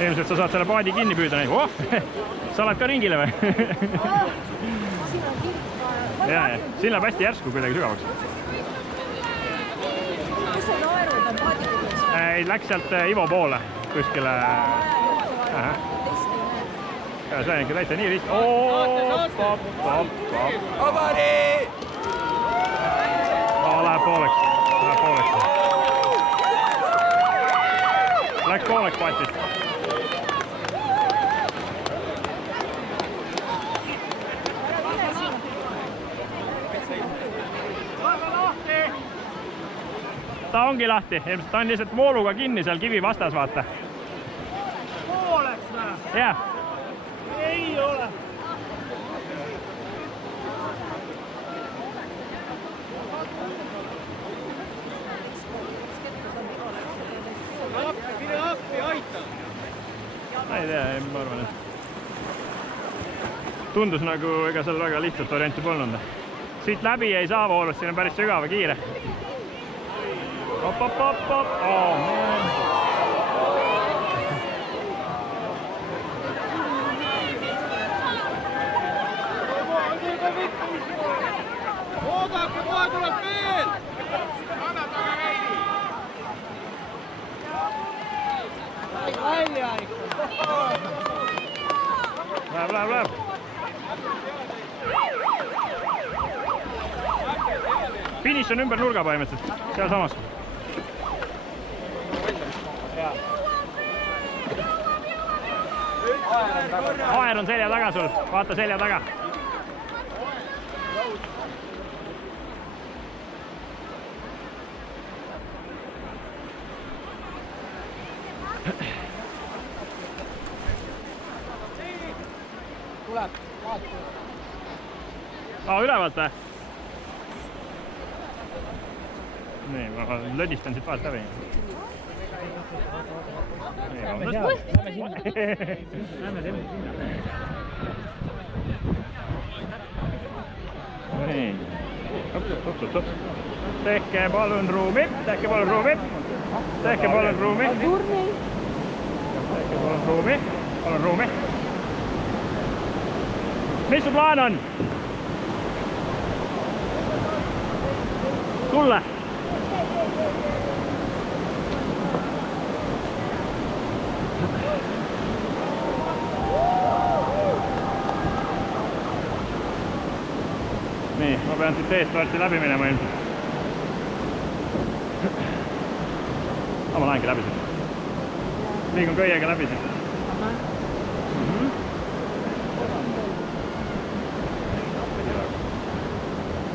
Ilmselt sa saad selle paadi kinni püüda. Oh, sa oled ka ringile või? Siin läheb hästi järsku kuidagi sügavaks. Kes see naerud on paadikudes? Läks sealt Ivo poole kuskile. See on ikka täitsa nii rist. Läheb pooleks. Läks pooleks paatist. Ta ongi lahti, ta on lihtsalt vooluga kinni seal kivi vastas, vaata. Pooleks või? Jah. Ei ole. Mine appi, aita! Ei tea, ma arvan, et tundus nagu ega seal väga lihtsalt varianti polnud. Siit läbi ei saa voolust, siin on päris sügav ja kiire. Op. Oh, man. Oodake, kohe tuleb veel! Anna taga reidi! Välja ikka! Läheb. Finiš on ümber nurga põhimõtteliselt, seal samas. Aer on selja taga sul, vaata selja taga. Tuleb, vaata. Ülevalt või? Nii, ma lödistan siit vahelt läbi. Lähme sinna. Nii. Tehke palun ruumi. Palun ruumi. Mis su plaan on? Tulla. Nii, ma pean siit eest varsti läbi minema ilmselt. Ma lähengi läbi siit. Liigun köiega läbi siit.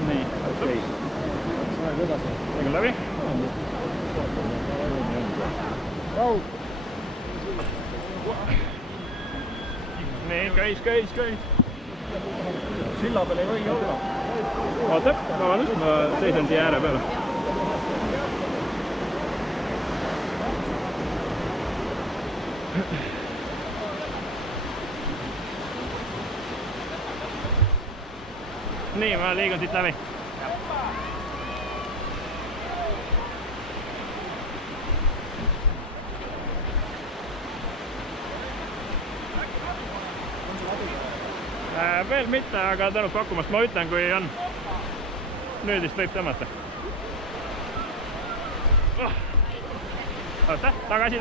Nii, okei. Liigun läbi. Nii, käis. Silla peal ei või olla. Oota, vabandust, ma seisan siia ääre peale. Nii, ma liigun siit läbi. Veel mitte, aga tänud pakkumast ma ütlen, kui on. Nüüd vist võib tõmmata. Oota, tagasi.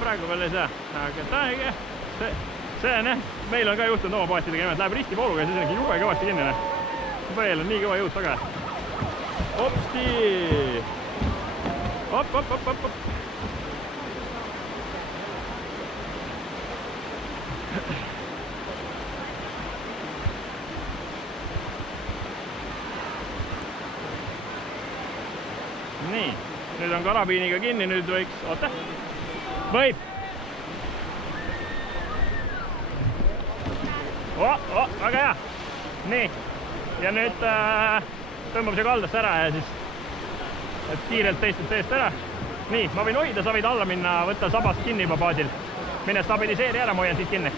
Praegu veel ei saa, aga see on jah, meil on ka juhtunud oma paatidega nimelt, läheb risti vooluga ja siis on jube kõvasti kinni. Veel on nii kõva jõud taga. Hopsti! Hop. Nii, nüüd on karabiiniga kinni, nüüd võiks, oota, võib. Väga hea. Nii, ja nüüd tõmbame see kaldasse ära ja siis et kiirelt teistest eest ära. Nii, ma võin hoida, sa võid alla minna, võtta sabast kinni juba baasil. Mine stabiliseeri ära, ma hoian siit kinni.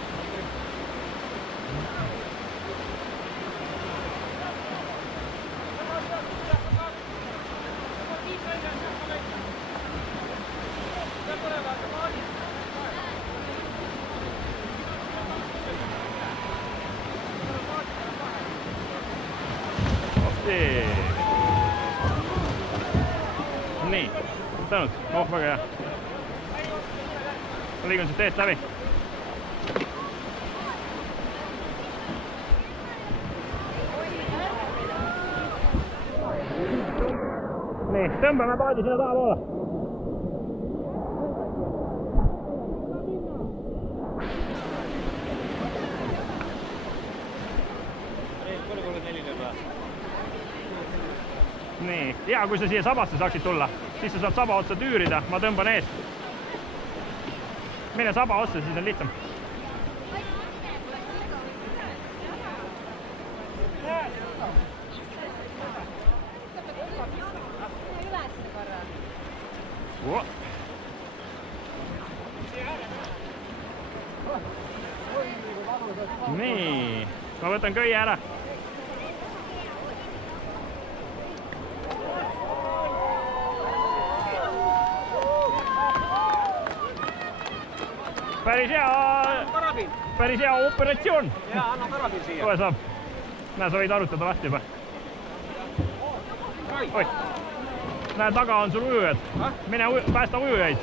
ületanud. Oh, väga hea. Ma liigun siit eest läbi. Nii, tõmbame paadi sinna taha poole. Nii, hea, kui sa siia sabasse saaksid tulla, siis sa saad saba otsa tüürida, ma tõmban eest. Mine saba otsa, siis on lihtsam. Nii, ma võtan köie ära. Päris hea operatsioon. Jaa, anna karabin siia. Kohe saab. Näe, sa võid arutada lahti juba. Oi. Näe, taga on sul ujujad. Mine päästa ujujaid.